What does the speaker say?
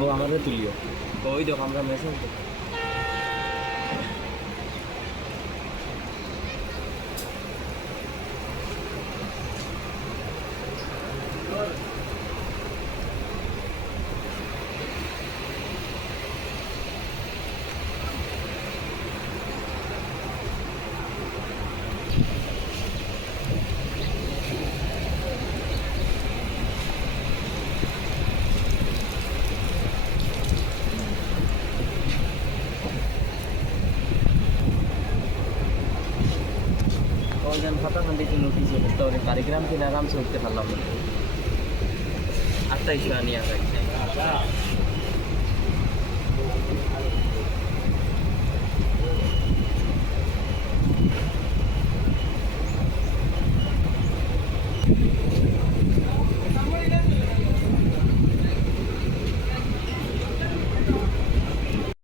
ও আমাদের তুলিও ওই দেখো আমরা মেসেজ ওইখান ফাটাফান্ডিতে নোটিশ হতো তাহলে কারিগ্রাম থেকে আরামসে উঠতে পারলাম 28 নিয়ে আসা